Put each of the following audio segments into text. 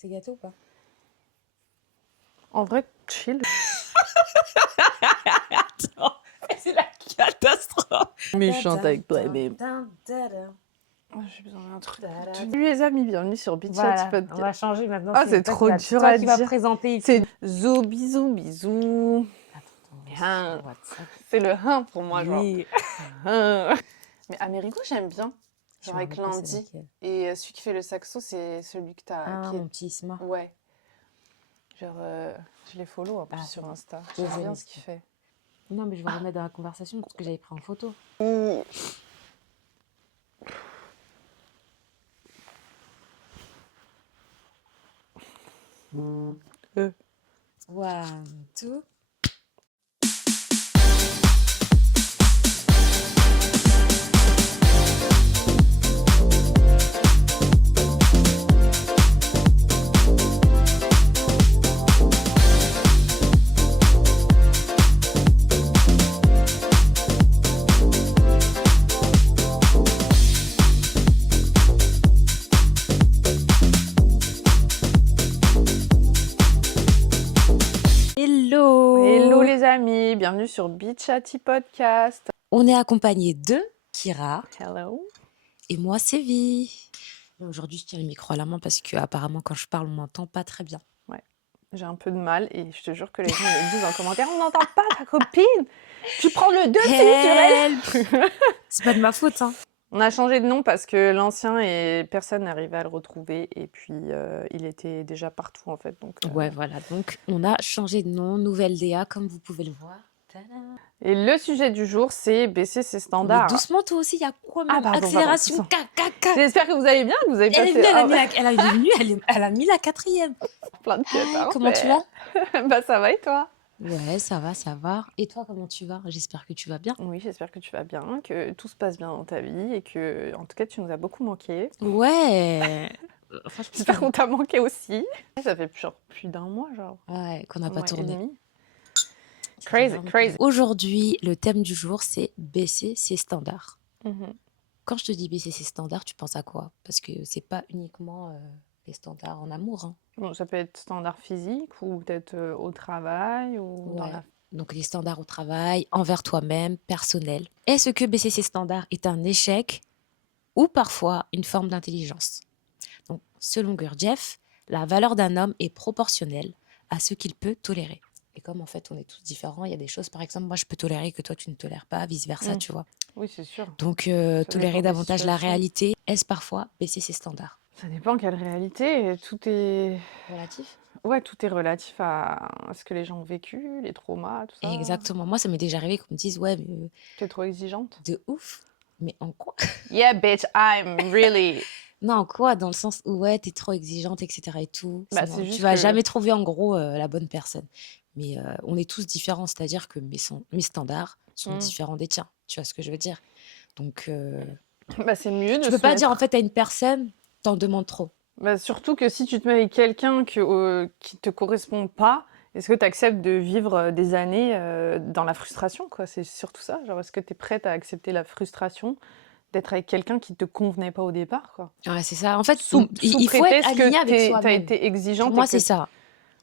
C'est gâteau ou pas? En vrai, chill. Attends, c'est la catastrophe. Méchante avec toi-même. Voilà, J'ai besoin d'un truc. Salut les amis, bienvenue sur Bitch Chat on Podcast. va changer maintenant. Ah, c'est trop dur toi à qui vas dire. présenter. C'est zou, bisous, bisous. Attends, WhatsApp. C'est le 1 pour moi, genre. Oui. Mais Amerigo, j'aime bien. Je Genre me avec rappelle pas c'est Landy. laquelle. Et celui qui fait le saxo, c'est celui que t'as. Ah, qui est- mon petit Isma. Ouais. Genre, je les follow en plus Ah, sur c'est Insta. bon. J'aime bien Jeune ce qu'il fait. Non, mais je vais remettre dans la conversation parce que j'avais pris en photo. One, two. Hello! Hello les amis, bienvenue sur Bitch Chatty Podcast. On est accompagné de Kira Hello. et moi, c'est Vi. Aujourd'hui, je tiens le micro à la main parce que apparemment, quand je parle, on m'entend pas très bien. J'ai un peu de mal et je te jure que les gens me disent en commentaire on n'entend pas ta copine, tu prends le dessus sur elle. C'est pas de ma faute, hein. On a changé de nom parce que l'ancien et personne n'arrivait à le retrouver et puis il était déjà partout en fait. Donc, Ouais, voilà. Donc, on a changé de nom, nouvelle DA, comme vous pouvez le voir. Tadam. Et le sujet du jour c'est baisser ses Mais standards. doucement, toi aussi, il y a quoi Ah, même pardon, accélération, pardon. J'espère que vous allez bien, que vous avez Elle est passé venue, elle est venue, elle a mis la 4e. plein de quêtes. Hi, comment tu vas? Bah ça va et toi? Ouais, ça va, ça va. Et toi, comment tu vas? J'espère que tu vas bien. Oui, j'espère que tu vas bien, que tout se passe bien dans ta vie et que, en tout cas, tu nous as beaucoup manqué. Ouais. Franchement, J'espère qu'on t'a manqué aussi. Ça fait plus d'un mois, genre. ouais, qu'on n'a Un pas mois et tourné. demi. Ça fait Crazy, vraiment crazy. plaisir. Aujourd'hui, le thème du jour, c'est baisser ses standards. Mhm. Quand je te dis baisser ses standards, tu penses à quoi? Parce que c'est pas uniquement les standards en amour, hein. Bon, ça peut être standard physique ou peut-être au travail ou dans Ouais. la... Donc les standards au travail, envers toi-même, personnel. Est-ce que baisser ses standards est un échec ou parfois une forme d'intelligence? Donc, selon Gurdjieff, la valeur d'un homme est proportionnelle à ce qu'il peut tolérer. Et comme en fait on est tous différents, il y a des choses, par exemple, moi je peux tolérer que toi tu ne tolères pas, vice-versa, Mm. tu vois. Oui, c'est sûr. Donc Ça tolérer dépend des davantage la situations. réalité, est-ce parfois baisser ses standards? Ça dépend quelle réalité. Tout est... Relatif? Ouais, tout est relatif à ce que les gens ont vécu, les traumas, tout ça. Exactement. Moi, ça m'est déjà arrivé qu'on me dise, ouais, mais T'es trop exigeante. de ouf. Mais en quoi? Yeah, bitch, I'm really... Non, en quoi? Dans le sens où, ouais, t'es trop exigeante, etc. et tout. Bah, Sinon, c'est tu juste vas que... jamais trouver en gros la bonne personne. Mais on est tous différents, c'est-à-dire que mes standards sont Mm. différents des tiens. Tu vois ce que je veux dire? Donc, Bah, c'est mieux de tu peux se pas dire en mettre... fait à une personne, t'en demandes trop. Bah, surtout que si tu te mets avec quelqu'un qui te correspond pas, est-ce que tu acceptes de vivre des années dans la frustration, quoi? C'est surtout ça. Genre, est-ce que tu es prête à accepter la frustration d'être avec quelqu'un qui te convenait pas au départ, quoi? Ouais, c'est ça. En fait, Sous il faut être prétexte aligné que avec t'as soi-même. été Pour exigeante moi, et que... c'est ça.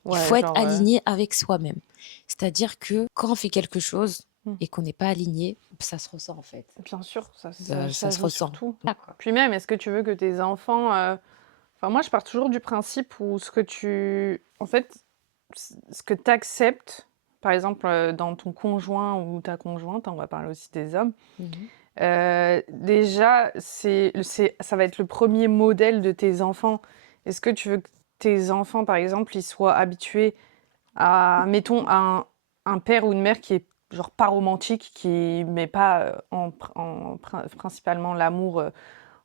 Il Ouais, faut être genre... aligné avec soi-même. C'est-à-dire que quand on fait quelque chose Mm. et qu'on n'est pas aligné, ça se ressent en fait. Bien sûr, ça Ça se joue ressent. surtout. Ah, quoi. Puis même, est-ce que tu veux que tes enfants... Enfin, moi, je pars toujours du principe où ce que tu... En fait, ce que tu acceptes, par exemple, dans ton conjoint ou ta conjointe, on va parler aussi des hommes, Mhm. déjà, ça va être le premier modèle de tes enfants. Est-ce que tu veux que tes enfants, par exemple, ils soient habitués à, mettons, un père ou une mère qui est genre pas romantique, qui met pas principalement l'amour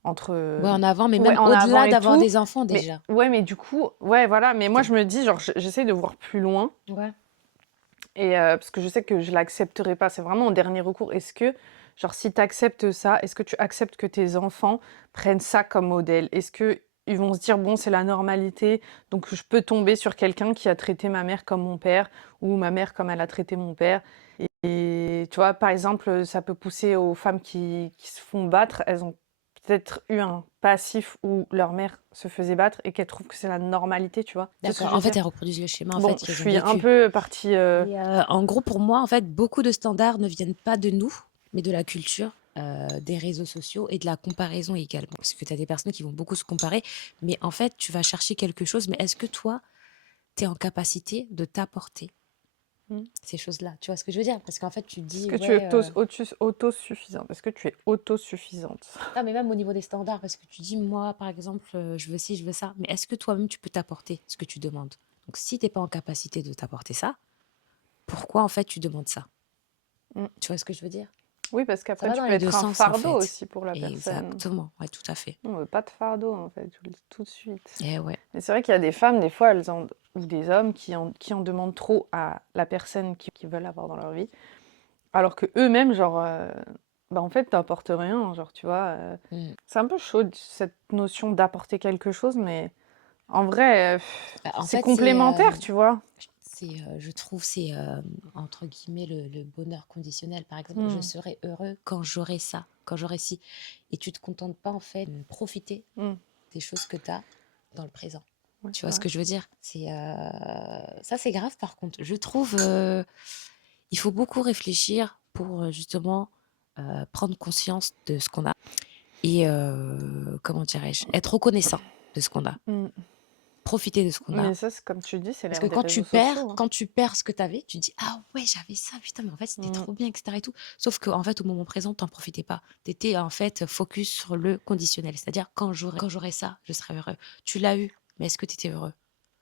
entre... Ouais, en avant, mais ouais, même en avant au-delà et d'avoir tout. des enfants Mais déjà. ouais, mais du coup, ouais, voilà. Mais moi, C'est- je me dis, genre, j'essaie de voir plus loin. Ouais. Et parce que je sais que je l'accepterai pas. C'est vraiment en dernier recours. Est-ce que, genre, si tu acceptes ça, est-ce que tu acceptes que tes enfants prennent ça comme modèle? Est-ce que ils vont se dire, bon, c'est la normalité, donc je peux tomber sur quelqu'un qui a traité ma mère comme mon père ou ma mère comme elle a traité mon père? Et tu vois, par exemple, ça peut pousser aux femmes qui se font battre. Elles ont peut-être eu un passif où leur mère se faisait battre et qu'elles trouvent que c'est la normalité, tu vois. C'est ce que D'accord. je veux En fait, dire. elles reproduisent le schéma en Bon, fait je qu'elles ont suis un vécu. peu partie... Et en gros, pour moi, en fait, beaucoup de standards ne viennent pas de nous, mais de la culture, des réseaux sociaux et de la comparaison également. Parce que tu as des personnes qui vont beaucoup se comparer, mais en fait, tu vas chercher quelque chose, mais est-ce que toi, tu es en capacité de t'apporter Hmm. ces choses-là? Tu vois ce que je veux dire? Parce qu'en fait, tu te Est-ce dis, que tu es ouais, autosuffisante? Est-ce que tu es autosuffisante? non, mais même au niveau des standards, parce que tu dis, moi, par exemple, je veux ci, je veux ça, mais est-ce que toi-même, tu peux t'apporter ce que tu demandes? Donc, si tu n'es pas en capacité de t'apporter ça, pourquoi en fait tu demandes ça? Hmm. Tu vois ce que je veux dire? Oui, parce Ça qu'après, va tu dans peux les deux être un sens, en fardeau fait. aussi pour la personne. Exactement, ouais, tout à fait. On veut pas de fardeau, en fait, je vous le dis tout de suite. Eh ouais. Mais c'est vrai qu'il y a des femmes, des fois, ou des hommes qui en demandent trop à la personne qu'ils veulent avoir dans leur vie, alors que eux-mêmes, genre, bah en fait, t'apportes rien, genre, tu vois. Mm. C'est un peu chaud, cette notion d'apporter quelque chose, mais en vrai, Bah, en c'est fait, complémentaire, tu vois. je trouve, c'est entre guillemets le bonheur conditionnel. Par exemple, je Hmm, serai heureux quand j'aurai ça, quand j'aurai ci. Et tu te contentes pas, en fait, de profiter hmm. des choses que tu as dans le présent. Ouais, Tu c'est vois ce vrai. que je veux dire? Ça, c'est grave, par contre. Je trouve, il faut beaucoup réfléchir pour justement prendre conscience de ce qu'on a et, comment dirais-je, être reconnaissant de ce qu'on a, Hmm. profiter de ce qu'on a. Mais ça, comme tu dis, c'est Parce l'ère que des réseaux sociaux, hein. quand tu perds ce que tu avais, tu te dis ah ouais, j'avais ça, putain, mais en fait, c'était Hmm. trop bien, etc. et tout. Sauf qu'en fait, au moment présent, tu n'en profitais pas. Tu étais en fait focus sur le conditionnel, c'est-à-dire quand j'aurai ça, je serai heureux. Tu l'as eu, mais est-ce que tu étais heureux?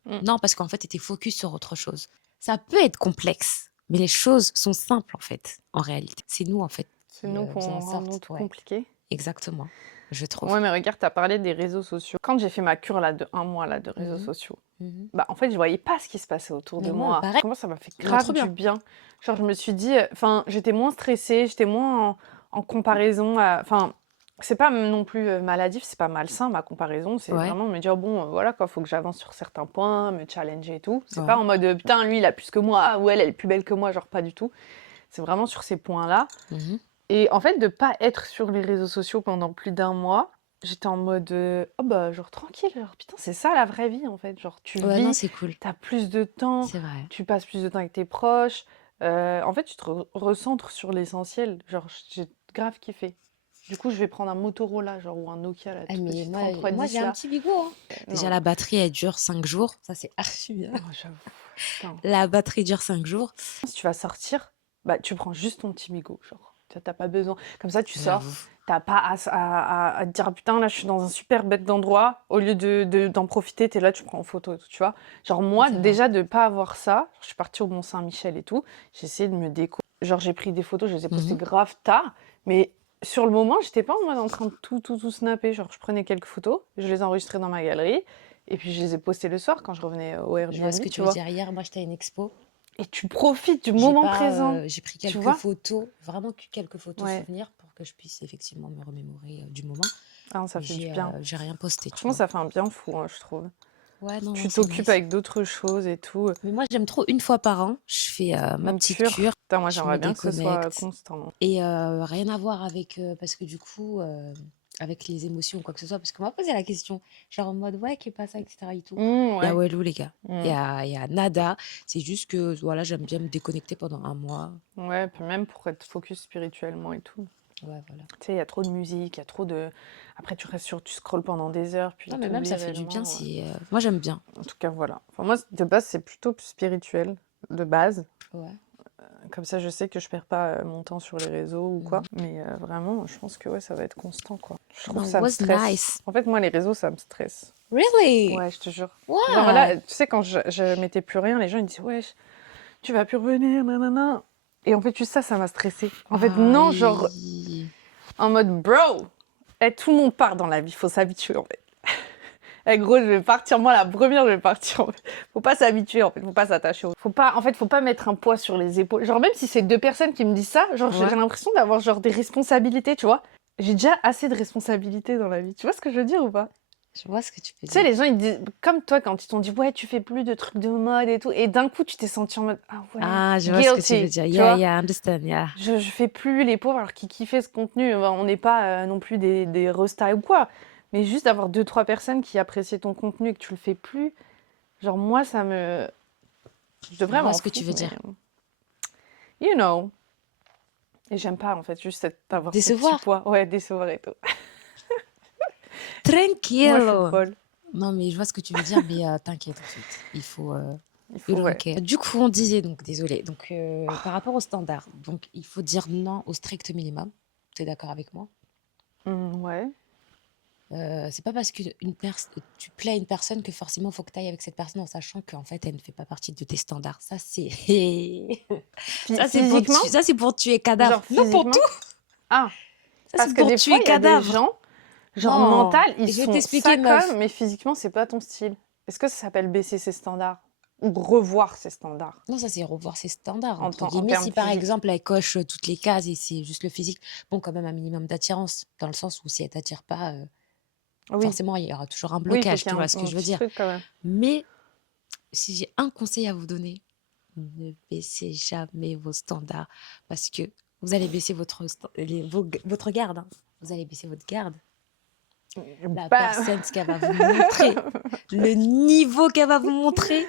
Hmm. Non, parce qu'en fait, tu étais focus sur autre chose. Ça peut être complexe, mais les choses sont simples en fait, en réalité. C'est nous en fait C'est qui nous faisons en qu'on rendons sorte. tout Ouais, compliqué. exactement, je trouve. Ouais, mais regarde, t'as parlé des réseaux sociaux. Quand j'ai fait ma cure là de un mois là de réseaux Mhm, sociaux, mhm. bah en fait je voyais pas ce qui se passait autour de Mais moi, moi. pareil. Comment ça m'a fait Non, grave trop du bien. bien. Genre je me suis dit, enfin j'étais moins stressée, j'étais moins en comparaison. Enfin c'est pas non plus maladif, c'est pas malsain ma comparaison. C'est Ouais, vraiment me dire bon voilà quoi, faut que j'avance sur certains points, me challenger et tout. C'est pas ouais. en mode putain lui il a plus que moi ou elle est plus belle que moi, genre pas du tout. C'est vraiment sur ces points-là. Mhm. Et en fait, de pas être sur les réseaux sociaux pendant plus d'un mois, j'étais en mode oh bah genre tranquille, genre putain, c'est ça la vraie vie en fait. Genre tu Ouais, non, vis, c'est cool. t'as plus de temps, C'est vrai. tu passes plus de temps avec tes proches. En fait, tu te recentres sur l'essentiel. Genre j'ai grave kiffé. Du coup, je vais prendre un Motorola, genre ou un Nokia, là, Ah, tout mais petit moi 3310 j'ai un là. petit bigot, hein. Déjà, Non, la batterie, elle dure 5 jours. Ça, c'est archi bien. j'avoue, putain. La batterie dure 5 jours. Si tu vas sortir, bah tu prends juste ton petit bigot, genre. T'as pas besoin. Comme ça, tu sors, J'avoue. t'as pas à te dire putain, là, je suis dans un super bête d'endroit. Au lieu d'en profiter, t'es là, tu prends en photo et tout, tu vois. Genre, moi, C'est vrai. déjà, de pas avoir ça, je suis partie au Mont-Saint-Michel et tout, j'ai essayé de me déco. Genre, j'ai pris des photos, je les ai postées Mhm. grave tard, mais sur le moment, j'étais pas en mode en train de tout snapper. Genre, je prenais quelques photos, je les enregistrais dans ma galerie, et puis je les ai postées le soir quand je revenais au Je vois ce Airbnb, que tu tu veux vois. dire. Hier, moi, j'étais à une expo. Et tu profites du moment présent, J'ai pris tu quelques vois. photos, vraiment que quelques photos Ouais. souvenirs pour que je puisse effectivement me remémorer du moment. Ah, ça Mais fait du bien. j'ai rien posté, tu Franchement, vois. ça fait un bien fou, hein, je trouve. Ouais, non, non, Tu c'est t'occupes nice. avec d'autres choses et tout. Mais moi, j'aime trop une fois par an, je fais ma Une petite cure. cure, Putain, moi, je j'aimerais me bien que ce soit déconnecte. constant. Et rien à voir avec, parce que du coup, avec les émotions ou quoi que ce soit, parce qu'on m'a posé la question, genre en mode ouais, qui est pas ça, etc. et tout. Il y a Ouais. Walou, les gars. Mm. Il y a nada. C'est juste que voilà, j'aime bien me déconnecter pendant un mois. Ouais, puis même pour être focus spirituellement et tout. Ouais, voilà. Tu sais, il y a trop de musique, il y a trop de... Après, tu restes sur... Tu scrolles pendant des heures, puis Non, mais tu même oublies ça fait du bien. réellement. Moi, j'aime bien. En tout cas, voilà. Enfin, moi, de base, c'est plutôt spirituel, de base. Ouais. Comme ça, je sais que je perds pas mon temps sur les réseaux ou quoi. Mhm. Mais vraiment, je pense que ouais, ça va être constant, quoi. Je trouve No, que it ça me was stresse. nice. En fait, moi, les réseaux, ça me stresse. Really? Ouais, je te jure. Genre Why? là, tu sais, quand je mettais plus rien, les gens ils disaient ouais, tu vas plus revenir, nanana. Et en fait, juste ça, ça m'a stressé. En fait, non, genre Aïe. en mode bro, tout le monde part dans la vie, faut s'habituer en fait. Eh gros, je vais partir, moi la première, je vais partir. En fait. Faut pas s'habituer en fait, faut pas s'attacher. Faut pas, en fait, faut pas mettre un poids sur les épaules. Genre même si c'est deux personnes qui me disent ça, genre j'ai Ouais. l'impression d'avoir genre des responsabilités, tu vois. J'ai déjà assez de responsabilités dans la vie. Tu vois ce que je veux dire ou pas? Je vois ce que tu veux Tu sais, dire. les gens, ils disent, comme toi, quand ils t'ont dit, ouais, tu fais plus de trucs de mode et tout, et d'un coup, tu t'es senti en mode, ah ouais, Ah, je vois ce que tu veux guilty, dire. tu Yeah, vois? yeah, I understand, yeah. Je fais plus les pauvres alors qu'ils kiffaient ce contenu. On n'est pas non plus des restas ou quoi, mais juste d'avoir deux, trois personnes qui appréciaient ton contenu et que tu le fais plus, genre moi, ça me... Je Je devrais vois m'en ce que tu foutre, veux mais... dire. You know. Et j'aime pas, en fait, juste avoir ce petit Décevoir. poids. Ouais, décevoir et tout. Moi, je suis Tranquillo. folle. Non, mais je vois ce que tu veux dire, mais t'inquiète, en fait. Il You faut, don't ouais. care. Du coup, on disait, donc, désolé, donc, par rapport au standard, donc, il faut dire non au strict minimum. Tu es d'accord avec moi? Ouais. C'est pas parce que tu plais à une personne que forcément, il faut que tu ailles avec cette personne en sachant qu'en fait, elle ne fait pas partie de tes standards. Ça, c'est... Physiquement? Ça, c'est pour tuer cadavre. Genre Non, pour tout. physiquement? Ah, Ça, parce c'est que pour des fois, tuer il y a des cadavre. gens, genre Non. mental, ils Et je vais sont t'expliquer, ça comme, meuf. mais physiquement, c'est pas ton style. Est-ce que ça s'appelle baisser ses standards? Ou revoir ses standards Non, ça, c'est revoir ses standards, en, entre en guillemets. termes Si, par physiques? exemple, elle coche toutes les cases et c'est juste le physique, bon, quand même un minimum d'attirance, dans le sens où si elle t'attire pas, Oui, forcément, il y aura toujours un oui, il faut blocage, qu'il y tu ait vois ce que un je veux petit dire. truc quand même. Mais si j'ai un conseil à vous donner, ne baissez jamais vos standards parce que vous allez baisser votre garde, hein. Vous allez baisser votre garde. La Bam! personne, ce qu'elle va vous montrer, le niveau qu'elle va vous montrer.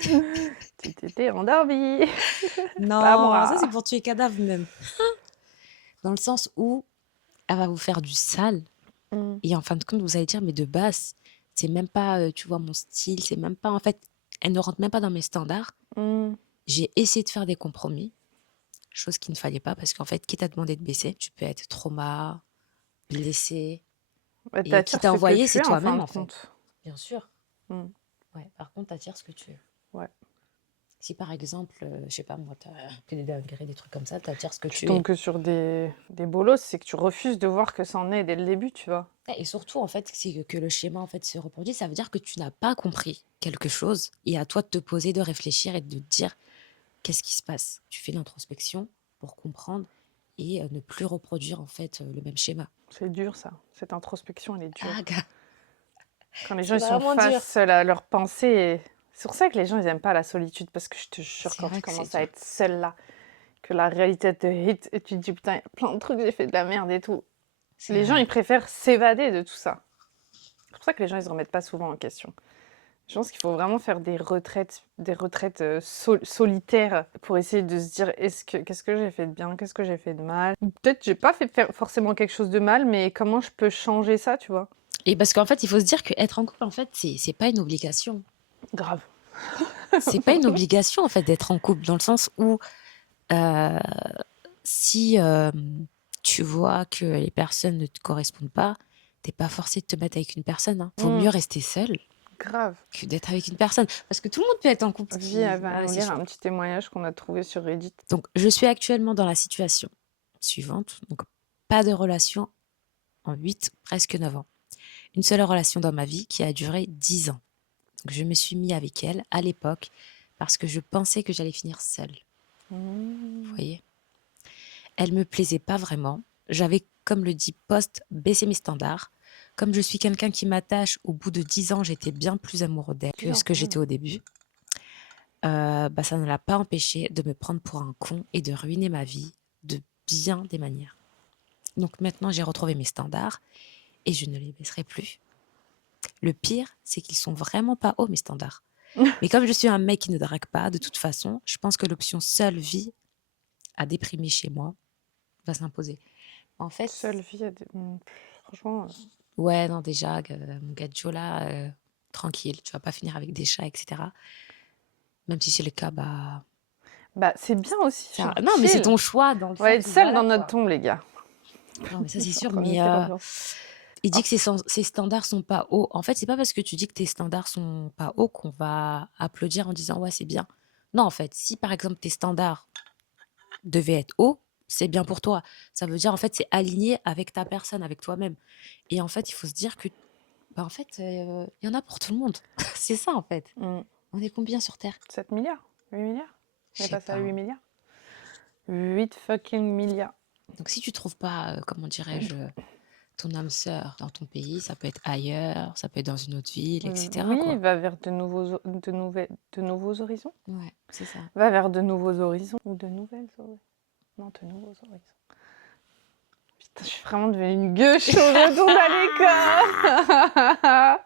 Tu t'étais endormi. Pas Non, ça c'est moi. pour tuer cadavre même. Dans le sens où elle va vous faire du sale. Mm. Et en fin de compte, vous allez dire, mais de base, c'est même pas, tu vois, mon style, c'est même pas, en fait, elle ne rentre même pas dans mes standards. Mm. J'ai essayé de faire des compromis, chose qu'il ne fallait pas, parce qu'en fait, qui t'a demandé de baisser, tu peux être trauma, blessé, Bah, et qui t'attires t'a ce que envoyé, tu c'est es en fin toi-même, de en fait. compte. Bien sûr. Mm. Ouais, par contre, t'attires ce que tu es. Ouais. Si par exemple, je sais pas moi, t'as fait des dingueries, des trucs comme ça, t'attires ce que Tu tu tombes es. que sur des bolos, c'est que tu refuses de voir que ça en est dès le début, tu vois. Et surtout, en fait, c'est que le schéma en fait se reproduit, ça veut dire que tu n'as pas compris quelque chose et à toi de te poser, de réfléchir et de te dire qu'est-ce qui se passe. Tu fais l'introspection pour comprendre et ne plus reproduire en fait le même schéma. C'est dur, ça. Cette introspection, elle est Ah, dure. gars, Quand les gens c'est ils sont vraiment dur. face seuls à leurs pensées. C'est pour ça que les gens ils aiment pas la solitude, parce que je te jure, C'est quand tu vrai que c'est commences à dur. être seul là, que la réalité te hit et tu te dis putain, y a plein de trucs, j'ai fait de la merde et tout. C'est Les gens vrai. ils préfèrent s'évader de tout ça. C'est pour ça que les gens ils se remettent pas souvent en question. Je pense qu'il faut vraiment faire des retraites solitaires pour essayer de se dire qu'est-ce que j'ai fait de bien, qu'est-ce que j'ai fait de mal. Ou peut-être j'ai pas fait faire forcément quelque chose de mal, mais comment je peux changer ça, tu vois. Et parce qu'en fait, il faut se dire qu'être en couple, en fait, c'est pas une obligation. Grave. C'est pas une obligation, en fait, d'être en couple, dans le sens où euh, si tu vois que les personnes ne te correspondent pas, t'es pas forcé de te mettre avec une personne, hein. Vaut mieux Mm, rester seul grave. que d'être avec une personne. Parce que tout le monde peut être en couple. Vi, elle va Ah, nous c'est lire chaud. un petit témoignage qu'on a trouvé sur Reddit. Donc, je suis actuellement dans la situation suivante. Donc, pas de relation en 8, presque 9 ans. Une seule relation dans ma vie qui a duré 10 ans. Donc, je me suis mis avec elle à l'époque parce que je pensais que j'allais finir seule. Vous voyez? Elle me plaisait pas vraiment. J'avais, comme le dit Post, baissé mes standards. Comme je suis quelqu'un qui m'attache, au bout de 10 ans, j'étais bien plus amoureux d'elle que ce que j'étais au début. Ça ne l'a pas empêché de me prendre pour un con et de ruiner ma vie de bien des manières. Donc maintenant, j'ai retrouvé mes standards et je ne les baisserai plus. Le pire, c'est qu'ils sont vraiment pas hauts, mes standards. Mais comme je suis un mec qui ne drague pas, de toute façon, je pense que l'option seule vie à déprimer chez moi va s'imposer. En fait, Seule vie, franchement, ouais, non, déjà, mon gars Joe là, tranquille, tu vas pas finir avec des chats, etc. Même si c'est le cas, bah. bah c'est bien aussi, genre Non, mais c'est chill. ton choix dans le On va sens être où seul voilà dans notre quoi. tombe, les gars. Non, mais ça Je c'est suis en sûr, train de mais niquer l'ambiance. il dit Ah, que ses standards sont pas hauts. En fait, c'est pas parce que tu dis que tes standards sont pas hauts qu'on va applaudir en disant ouais, c'est bien. Non, en fait, si par exemple tes standards devaient être hauts, c'est bien pour toi. Ça veut dire en fait c'est aligné avec ta personne, avec toi-même. Et en fait, il faut se dire que bah, en fait, il y en a pour tout le monde. C'est ça en fait. mm. On est combien sur Terre? 7 milliards? 8 milliards? Je On est sais passé pas, à 8 hein. milliards? 8 fucking milliards. Donc si tu trouves pas, comment dirais-je, ton âme sœur dans ton pays, ça peut être ailleurs, ça peut être dans une autre ville, etc., Oui, quoi. va vers de nouveaux horizons. Ouais, c'est ça. Va vers de nouveaux horizons ou de nouvelles horizons. Non, de nouveaux horizons. Putain, je suis vraiment devenue une gueuche au retour à l'école.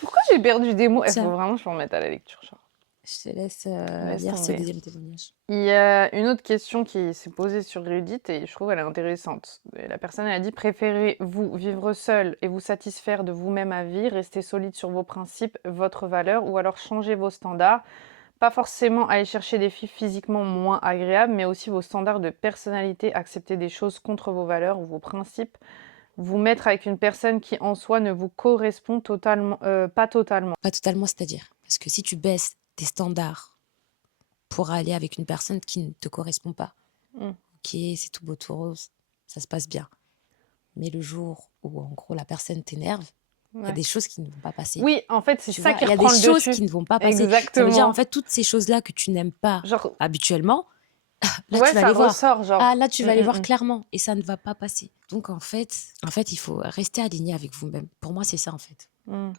Pourquoi j'ai perdu des mots? Il faut Tiens, vraiment que je me remette à la lecture, genre. je te laisse Laisse lire ce tomber. deuxième témoignage. Il y a une autre question qui s'est posée sur Reddit et je trouve elle est intéressante. Et la personne elle a dit: préférez-vous vivre seul et vous satisfaire de vous-même à vie, rester solide sur vos principes, votre valeur, ou alors changer vos standards? Pas forcément aller chercher des filles physiquement moins agréables, mais aussi vos standards de personnalité, accepter des choses contre vos valeurs ou vos principes, vous mettre avec une personne qui en soi ne vous correspond totalement, pas totalement. Pas totalement, c'est-à-dire. Parce que si tu baisses tes standards pour aller avec une personne qui ne te correspond pas, Mm. ok, c'est tout beau, tout rose, ça se passe bien. Mais le jour où, en gros, la personne t'énerve, il y a Ouais. des choses qui ne vont pas passer. Oui, en fait, c'est Tu ça vois, qui il y a reprend des le choses dessus. qui ne vont pas passer. Ça veut dire, Exactement. en fait, toutes ces choses-là que tu n'aimes pas Genre, habituellement, là, ouais, tu vas ça les voir. ressort, genre. Ah, là, tu vas les voir Mm. clairement et ça ne va pas passer. Donc, en fait, il faut rester aligné avec vous-même. Pour moi, c'est ça, en fait. Mm.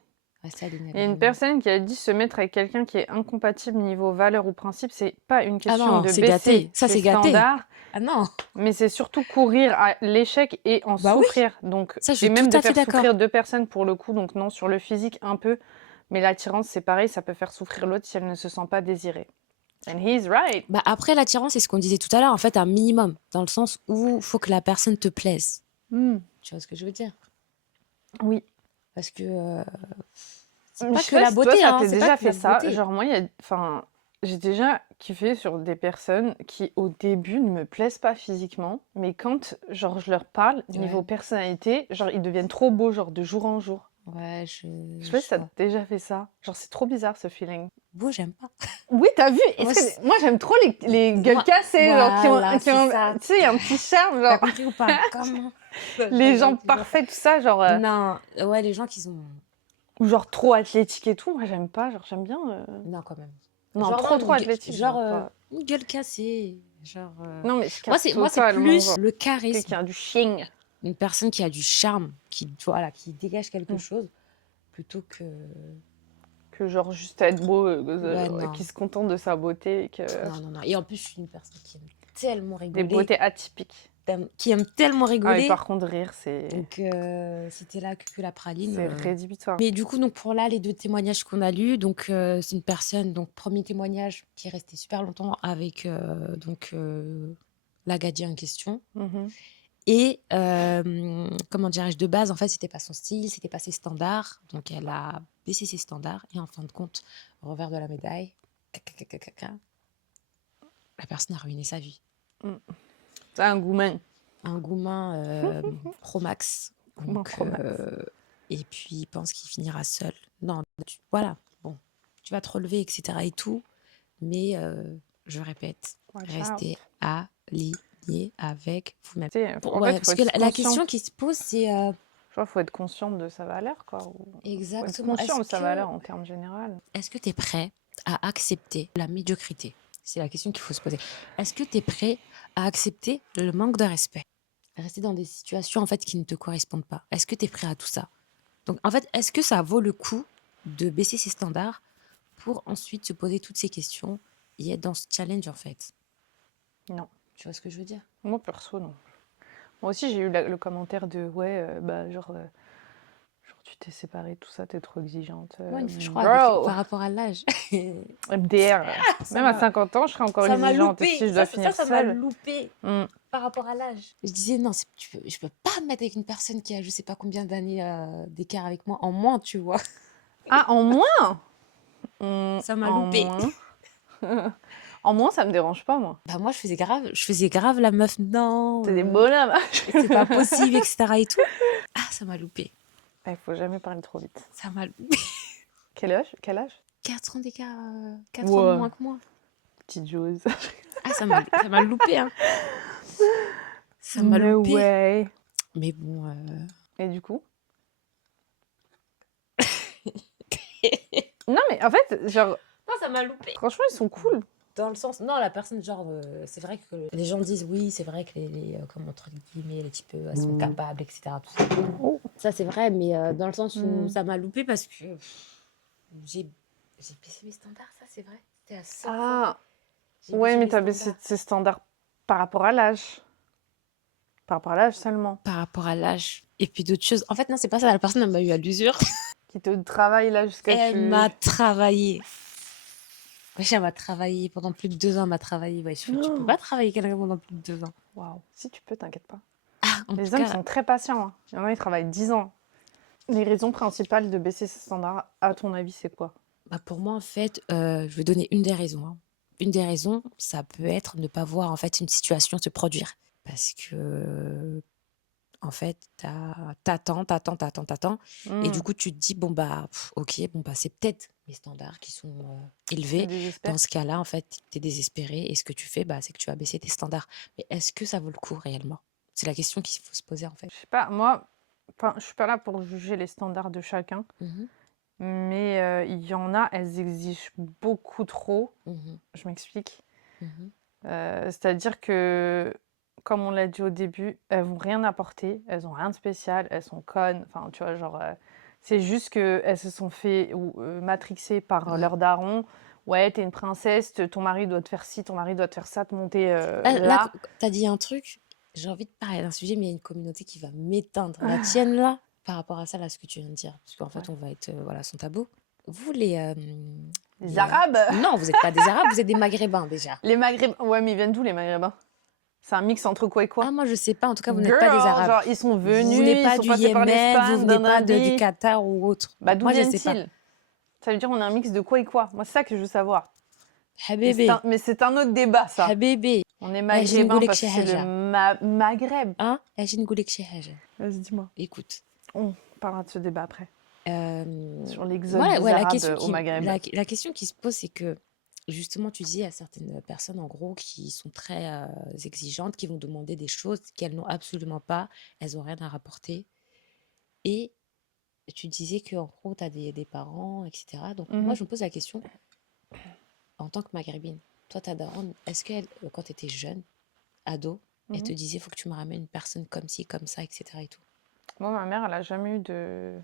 Rester aligné Il y a avec une vous-même. personne qui a dit se mettre avec quelqu'un qui est incompatible niveau valeur ou principe, c'est pas une Ah question non, de c'est baisser gâté. Ça, ses c'est gâté. standards, Ah non. mais c'est surtout courir à l'échec et en Bah oui, souffrir. Donc, ça, je et suis même tout de à fait faire d'accord. souffrir deux personnes pour le coup. Donc non, sur le physique un peu, mais l'attirance c'est pareil, ça peut faire souffrir l'autre si elle ne se sent pas désirée. And he's right. Bah après, l'attirance, c'est ce qu'on disait tout à l'heure, en fait, un minimum, dans le sens où il faut que la personne te plaise. Mm. Tu vois ce que je veux dire? Oui. Parce que c'est Mais pas je que sais pas la si toi beauté, ça hein, t'est c'est pas déjà que la fait ça. beauté. Genre moi, enfin, j'ai déjà kiffé sur des personnes qui au début ne me plaisent pas physiquement, mais quand genre je leur parle niveau Ouais, personnalité, genre ils deviennent trop beaux genre de jour en jour. ouais, Je sais pas si je t'as vois. déjà fait ça. Genre c'est trop bizarre ce feeling. Beau, j'aime pas. Oui, t'as vu? Moi, Est-ce que moi j'aime trop les gueules moi, cassées, genre voilà, qui c'est ont, ça. tu sais, un petit charme, T'as genre compris ou pas? Comment? Je les rigole jambes toujours. parfaites, tout ça, genre Non, ouais, les gens qui ont... ou genre trop athlétique et tout. Moi j'aime pas, genre j'aime bien. Non, quand même. Non, Genre, trop non, trop athlétique, genre j'aime pas. une gueule cassée. Genre, Non mais je moi, capte c'est totalement, plus genre le quelqu'un charisme. qui a du ching. Une personne qui a du charme, voilà, qui dégage quelque Mm. chose, plutôt que... Que genre juste être beau, Ouais, genre, non. qui se contente de sa beauté, et que Non, non, non. Et en plus, je suis une personne qui aime tellement des rigoler, beautés atypiques. qui aime tellement Ah mais rigoler. par contre rire Donc, si t'es là que la praline... c'est rédhibitoire. Mais du coup, donc pour là, les deux témoignages qu'on a lus, donc c'est une personne, donc premier témoignage qui est resté super longtemps avec la gadie en question. Mhm. Et comment dirais-je, de base, en fait, c'était pas son style, c'était pas ses standards. Donc elle a baissé ses standards et en fin de compte, revers de la médaille, la personne a ruiné sa vie. C'est un gourmand. Un gourmand pro max. Gourmand Donc, pro max. et puis il pense qu'il finira seul. Non, voilà, bon, tu vas te relever, etc. et tout. Mais je répète, Watch restez out. alignés avec vous-même. Tu sais, en fait, Ouais, faut parce que être la conscient. question qui se pose, c'est Je crois faut être consciente de sa valeur, quoi. Faut être exactement, conscient de sa valeur en termes généraux. est-ce que tu es prêt à accepter la médiocrité? C'est la question qu'il faut se poser. Est-ce que tu es prêt à accepter le manque de respect? Rester dans des situations en fait qui ne te correspondent pas. Est-ce que tu es prêt à tout ça? Donc en fait, est-ce que ça vaut le coup de baisser ses standards pour ensuite se poser toutes ces questions et être dans ce challenge en fait? Non. Tu vois ce que je veux dire? Moi perso, non. Moi aussi j'ai eu le commentaire de ouais, bah genre tu t'es séparée, tout ça, t'es trop exigeante. Moi, une fois, je crois, Bro, par rapport à l'âge. MDR. Ça Même à m'a 50 ans, je serais encore ça m'a exigeante loupé. si je dois finir Ça m'a seule. loupé Mm. par rapport à l'âge. Je disais, non, je peux pas me mettre avec une personne qui a je sais pas combien d'années d'écart avec moi, en moins, tu vois. Ah, en moins Ça m'a En loupé. moins. En moins, ça me dérange pas, moi. Bah moi, je faisais grave la meuf, non, C'est des bonhommes. c'est pas possible, etc. et tout. Ah, ça m'a loupé. Il faut jamais parler trop vite. Ça m'a loupé. Quel âge 4 ans d'écart, 4 ans de Ouais. moins que moi. Petite joueuse. Ah, ça m'a loupé, hein. Ça m'a No loupé. way. Mais bon... Et du coup Non, mais en fait, genre, Non, ça m'a loupé. franchement, ils sont cool. Dans le sens, non, la personne, genre, c'est vrai que les gens disent oui, c'est vrai que comme entre guillemets, les types, elles sont capables, etc. Tout ça. Oh. Ça, c'est vrai, mais dans le sens où Mm. ça m'a loupé parce que j'ai baissé mes standards, ça, c'est vrai. C'était la seule fois. Ah, J'ai ouais, baissé mais mes t'as baissé standards. tes standards par rapport à l'âge. Par rapport à l'âge seulement. Par rapport à l'âge. Et puis d'autres choses. En fait, non, c'est pas ça. La personne, elle m'a eu à l'usure. Qui te travaille là jusqu'à Elle tu... m'a travaillé. Wesh, elle m'a travaillé pendant plus de 2 ans. Elle m'a travaillé. Wesh, tu peux pas travailler quelqu'un pendant plus de 2 ans. Waouh. Si tu peux, t'inquiète pas. Ah, en tout Les hommes cas, sont très patients. Hein. Il y en a, ils travaillent 10 ans. Les raisons principales de baisser ses standards, à ton avis, c'est quoi? bah, pour moi, en fait, je vais donner une des raisons, hein. Une des raisons, ça peut être ne pas voir en fait une situation se produire. Parce que, en fait, t'attends. Et du Hmm. coup, tu te dis, bon, bah, ok, bon, bah, c'est peut-être mes standards qui sont Tu élevés. Dans désespères? ce cas-là, en fait, tu es désespéré. Et ce que tu fais, bah, c'est que tu vas baisser tes standards. Mais est-ce que ça vaut le coup réellement? C'est la question qu'il faut se poser, en fait. Je sais pas, moi, enfin, je suis pas là pour juger les standards de chacun, Mhm, mais il y en a, elles exigent beaucoup trop. mhm, Je m'explique. mhm. C'est-à-dire que, comme on l'a dit au début, elles vont rien apporter, elles ont rien de spécial, elles sont connes. Enfin, tu vois, genre, c'est juste qu'elles se sont fait matrixer par Ouais. leur daron. Ouais, t'es une princesse, ton mari doit te faire ci, ton mari doit te faire ça, te monter Là, là. t'as dit un truc, j'ai envie de parler d'un sujet, mais il y a une communauté qui va m'éteindre. La tienne, là, par rapport à ça, là, ce que tu viens de dire, parce qu'en fait, Ouais. on va être, voilà, sans tabou. Vous, Les Arabes, Non, vous n'êtes pas des Arabes, vous êtes des Maghrébins, déjà. les Maghrébins. Ouais, mais ils viennent d'où les Maghrébins? C'est un mix entre quoi et Ah, quoi? moi, je sais pas, en tout cas, vous n'êtes pas des Girl, Arabes. genre ils sont Vous venez venus, ils pas sont du passés par Yémen, vous l'Espagne, venez pas du d'Arabie. Qatar ou autre. Bah Donc, d'où moi, je sais pas. viennent-ils? Ça veut dire on a un mix de quoi et quoi? Moi c'est ça que je veux savoir. Habibi, Mais c'est un autre débat ça. Habibi, On est اجي maghrébins نقولك parce que شي c'est le حاجة. Maghreb. Hein? اجي نقولك شي حاجة. Vas-y, dis-moi. Écoute. On parlera de ce débat après. Sur l'exode Moi, des ouais, Arabes au Maghreb. la question qui se pose, c'est que justement, tu dis à certaines personnes, en gros, qui sont très exigeantes, qui vont demander des choses qu'elles n'ont absolument pas, elles n'ont rien à rapporter. Et tu disais qu'en gros, tu as des parents, etc. Donc, moi, Mhm, je me pose la question, en tant que maghrébine, toi, ta daronne, est-ce qu'elle, quand tu étais jeune, ado, elle mhm. te disait, faut que tu me ramènes une personne comme ci, comme ça, etc. et tout? Moi ma mère elle a jamais eu de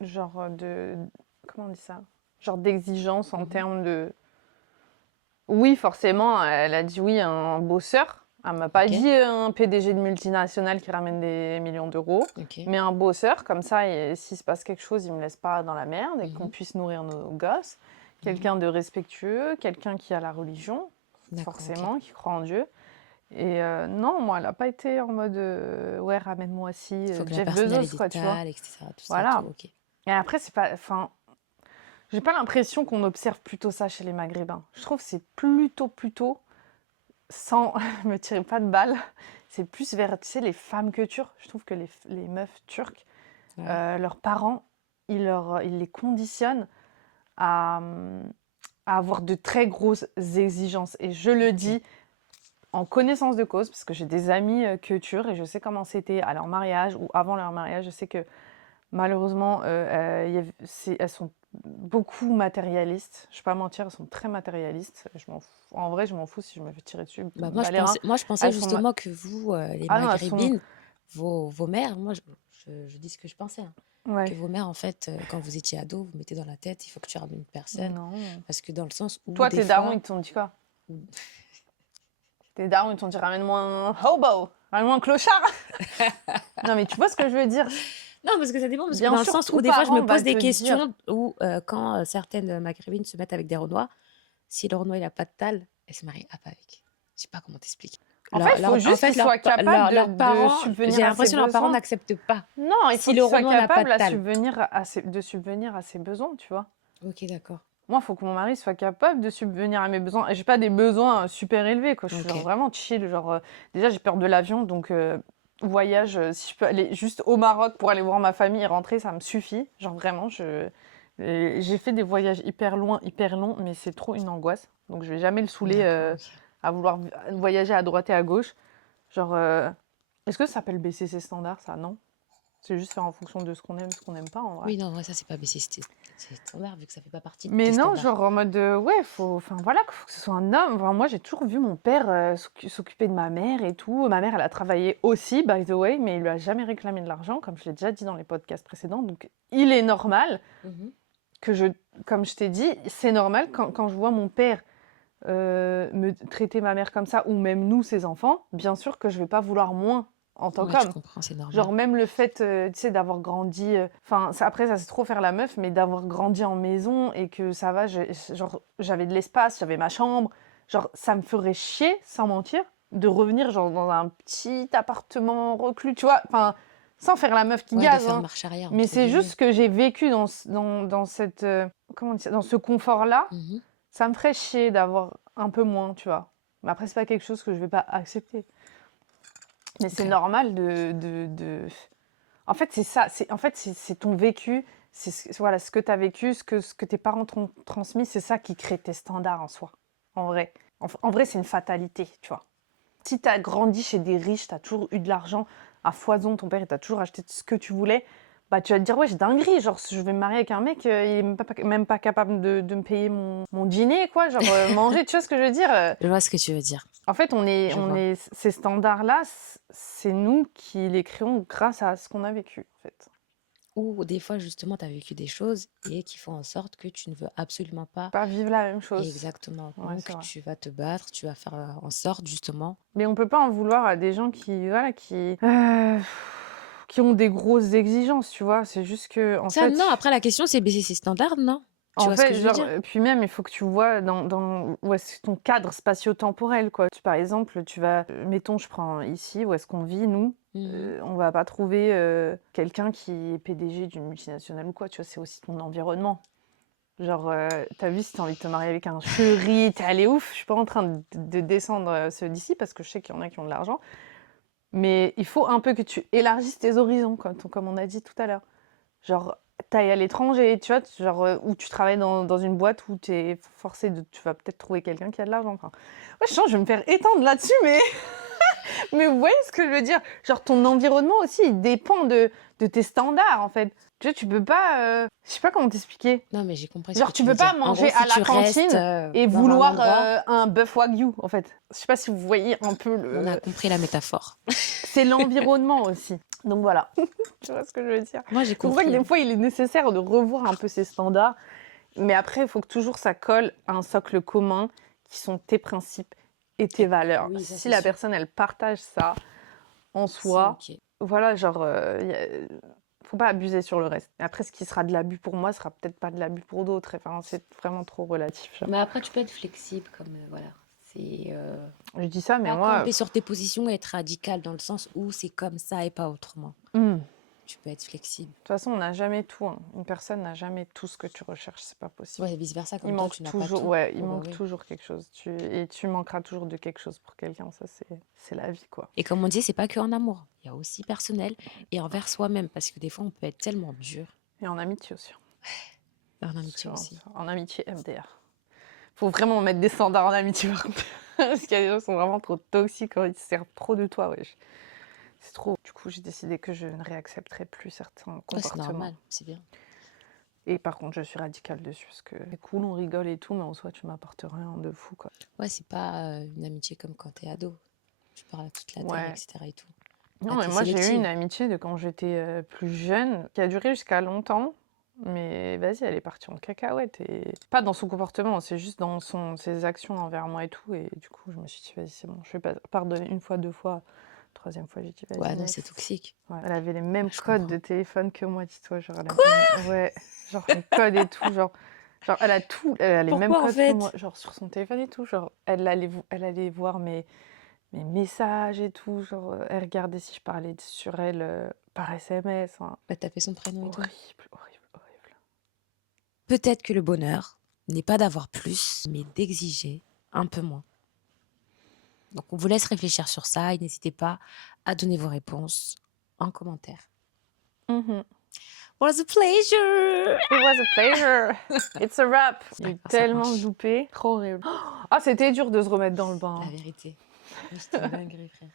genre de comment on dit ça? Genre d'exigence en Mhm. termes de oui, forcément, elle a dit oui à un bosseur. Elle m'a pas Ok, dit un PDG de multinationale qui ramène des millions d'euros, ok. mais un bosseur, comme ça, et s'il se passe quelque chose, il me laisse pas dans la merde et qu'on Mhm, puisse nourrir nos gosses. mhm. Quelqu'un de respectueux, quelqu'un qui a la religion, D'accord, ok. forcément, qui croit en Dieu. Et non, moi, elle a pas été en mode ouais, ramène-moi ci, Il faut que la Jeff personne ait Bezos, les quoi, tu vois. étals, etc. Tout ça et tout, Voilà. ok. Et après, c'est pas. Enfin, j'ai pas l'impression qu'on observe plutôt ça chez les Maghrébins. Je trouve que c'est plutôt sans me tirer pas de balles, c'est plus vers, tu sais, les femmes que turques. Je trouve que les meufs turques, Ouais. leurs parents, ils les conditionnent à, à avoir de très grosses exigences. Et je le Ok. dis en connaissance de cause, parce que j'ai des amis que turcs et je sais comment c'était à leur mariage ou avant leur mariage. Je sais que malheureusement, elles sont beaucoup matérialistes. Je ne vais pas mentir, elles sont très matérialistes. En vrai, je m'en fous si je me fais tirer dessus, Bah, balai. moi, je pensais Elles sont. justement que vous, les Ah non, elles sont. Maghrébines, vos mères, moi, je dis ce que je pensais, hein, que Ouais. vos mères, en fait, quand vous étiez ado, vous mettez dans la tête, il faut que tu ramènes une personne. Non. Parce que dans le sens où, Toi, des tes darons, fois, ils t'ont dit quoi? où- Tes darons, ils t'ont dit ramène-moi un hobo, ramène-moi un clochard. Non, mais tu vois ce que je veux dire? non, parce que ça dépend, parce que Bien dans le sûr, sens où, tout des fois, je me parent va pose te des dire. questions où, quand certaines Maghrébines se mettent avec des Renois, si le Renois, il a pas de tal, elle se marie pas avec. Je sais pas comment t'expliquer. En fait, il faut En juste fait, qu'ils soient capables leurs de parents, j'ai subvenir à ses l'impression que leurs parents besoins. n'acceptent pas. Non, il faut Si le qu'ils soient Renoir n'a pas de capables tal. de subvenir à ses besoins, tu vois. Ok, d'accord. Moi, il faut que mon mari soit capable de subvenir à mes besoins. Et j'ai pas des besoins super élevés, quoi. Je suis genre Ok. vraiment chill. Genre, déjà, j'ai peur de l'avion, donc voyage, si je peux aller juste au Maroc pour aller voir ma famille et rentrer, ça me suffit. Genre vraiment, j'ai fait des voyages hyper loin, hyper longs, mais c'est trop une angoisse. Donc je vais jamais le saouler D'accord, ok. à vouloir voyager à droite et à gauche. Genre, est-ce que ça s'appelle baisser ses standards, ça? Non? C'est juste faire en fonction de ce qu'on aime, ce qu'on n'aime pas, en vrai. Oui, non, en vrai, ça, c'est pas baisser ses standards, vu que ça fait pas partie de Mais tes non, standards. genre en mode, ouais, enfin voilà, faut que ce soit un homme. Enfin, moi, j'ai toujours vu mon père s'occuper de ma mère et tout. Ma mère, elle a travaillé aussi, by the way, mais il lui a jamais réclamé de l'argent, comme je l'ai déjà dit dans les podcasts précédents. Donc, il est normal Mhm. que comme je t'ai dit, c'est normal quand je vois mon père me traiter ma mère comme ça, ou même nous, ses enfants, bien sûr que je vais pas vouloir moins en tant Ouais, je qu'homme. comprends, c'est normal. Genre même le fait, tu sais, d'avoir grandi, enfin, après ça c'est trop faire la meuf, mais d'avoir grandi en maison et que ça va, genre j'avais de l'espace, j'avais ma chambre, genre ça me ferait chier, sans mentir, de revenir genre dans un petit appartement reclus, tu vois, enfin, sans faire la meuf qui Ouais, de gaze, faire hein. marche arrière, Mais entre c'est guillemets. juste que j'ai vécu dans cette, comment dire, dans ce confort-là, Mhm. ça me ferait chier d'avoir un peu moins, tu vois. Mais après c'est pas quelque chose que je vais pas accepter. Mais c'est Ok. normal En fait, c'est ça. En fait, c'est ton vécu. Voilà, ce que tu as vécu, ce que tes parents t'ont transmis, c'est ça qui crée tes standards en soi. En vrai. En vrai, c'est une fatalité, tu vois. Si tu as grandi chez des riches, tu as toujours eu de l'argent à foison, ton père il t'a toujours acheté ce que tu voulais, bah tu vas te dire, ouais, j'ai dinguerie. Genre, je vais me marier avec un mec, il est même pas capable de me payer mon dîner, quoi. Genre, manger, tu vois ce que je veux dire Je vois ce que tu veux dire. En fait, Je vois. ces standards-là, c'est nous qui les créons grâce à ce qu'on a vécu, en fait. Ou des fois, justement, tu as vécu des choses et qui font en sorte que tu ne veux absolument pas. Pas vivre la même chose. Exactement. Ouais, c'est Donc, vrai. tu vas te battre, tu vas faire en sorte, justement. Mais on peut pas en vouloir à des gens voilà, qui ont des grosses exigences, tu vois. C'est juste que, Ça, non, après, la question, c'est baisser ses standards, non? Tu vois ce que je veux genre, dire? puis même, il faut que tu vois dans où est-ce ton cadre spatio-temporel, quoi. Par exemple, tu vas, mettons, je prends ici, où est-ce qu'on vit, nous, Mhm. on va pas trouver quelqu'un qui est PDG d'une multinationale ou quoi, tu vois, c'est aussi ton environnement. Genre, t'as vu, si t'as envie de te marier avec un chéri, t'es allé ouf. Je suis pas en train de descendre ceux d'ici parce que je sais qu'il y en a qui ont de l'argent. Mais il faut un peu que tu élargisses tes horizons, comme on a dit tout à l'heure. Genre, t'ailles à l'étranger, tu vois, genre, où tu travailles dans une boîte où t'es forcé de. Tu vas peut-être trouver quelqu'un qui a de l'argent. Enfin, ouais, je sens que je vais me faire étendre là-dessus, mais vous voyez ce que je veux dire? Genre, ton environnement aussi, il dépend de tes standards, en fait. Tu vois, tu peux pas. Je sais pas comment t'expliquer. Non, mais j'ai compris ce que Genre, tu tu veux peux pas dire. En gros, manger si à la tu restes cantine et dans un vouloir endroit, un bœuf wagyu, en fait. Je sais pas si vous voyez un peu on a compris la métaphore. C'est l'environnement aussi. Donc voilà. Tu vois ce que je veux dire? Moi, j'ai C'est pour ça que compris, des hein. fois, il est nécessaire de revoir un peu ses standards. Mais après, il faut que toujours ça colle à un socle commun qui sont tes principes et tes valeurs. Oui, ça, Si c'est la sûr. personne, elle partage ça en C'est soi, OK. voilà, genre, faut pas abuser sur le reste. Après, ce qui sera de l'abus pour moi sera peut-être pas de l'abus pour d'autres. Enfin, c'est vraiment trop relatif. Genre. Mais après, tu peux être flexible, comme voilà. C'est Je dis ça, mais pas moi, camper sur tes positions et être radical dans le sens où c'est comme ça et pas autrement. de Tu peux être flexible. toute façon, on n'a jamais tout. Hein. Une personne n'a jamais tout ce que tu recherches, c'est pas possible. Ouais, vice versa, Il comme toi, manque tu n'as pas toujours, tout. ouais, il Oh, bah manque oui. toujours quelque chose. Et tu manqueras toujours de quelque chose pour quelqu'un. Ça, c'est la vie, quoi. Et comme on dit, c'est pas que en amour. Il y a aussi personnel et envers soi-même, parce que des fois, on peut être tellement dur. Et en amitié aussi. En amitié aussi. En amitié, MDR. Faut vraiment mettre des standards en amitié, par contre. Parce qu'il y a des gens qui sont vraiment trop toxiques quand ils se servent trop de toi, wesh. C'est trop. Du coup, j'ai décidé que je ne réaccepterai plus certains Ouais, c'est comportements. normal, c'est bien. Et par contre, je suis radicale dessus parce que c'est cool, on rigole et tout, mais en soi, tu m'apportes rien de fou, quoi. Ouais, c'est pas une amitié comme quand t'es ado. Tu parles à toute la terre, Ouais. etc. et tout. Non, Là, mais t'es moi, j'ai eu une sélective. amitié de quand j'étais plus jeune, qui a duré jusqu'à longtemps. Mais vas-y, elle est partie en cacahuète. Et pas dans son comportement, c'est juste dans ses actions envers moi et tout. Et du coup, je me suis dit, vas-y, c'est bon, je vais pas pardonner une fois, deux fois. Troisième fois, j'ai dit, Ouais, vas-y, non, c'est next. toxique. Ouais, elle avait les mêmes Ouais, je codes comprends. de téléphone que moi, dis-toi. Genre, ouais, genre les codes et tout. Genre, elle a tout, elle a les mêmes Pourquoi en codes que moi. fait? Genre, sur son téléphone et tout. Genre, elle allait voir mes messages et tout. Genre, elle regardait si je parlais sur elle par SMS. Hein. Bah, t'as fait son prénom et tout. Horrible, horrible, horrible. Peut-être que le bonheur n'est pas d'avoir plus, mais d'exiger un peu moins. Donc, on vous laisse réfléchir sur ça et n'hésitez pas à donner vos réponses en commentaire. Mhm. Was a pleasure! It was a pleasure. It's a wrap. Il y a eu D'accord, ça tellement marche. loupé. Trop horrible. Ah, c'était dur de se remettre dans le bain. La vérité. Oui, c'était une dinguerie, frère.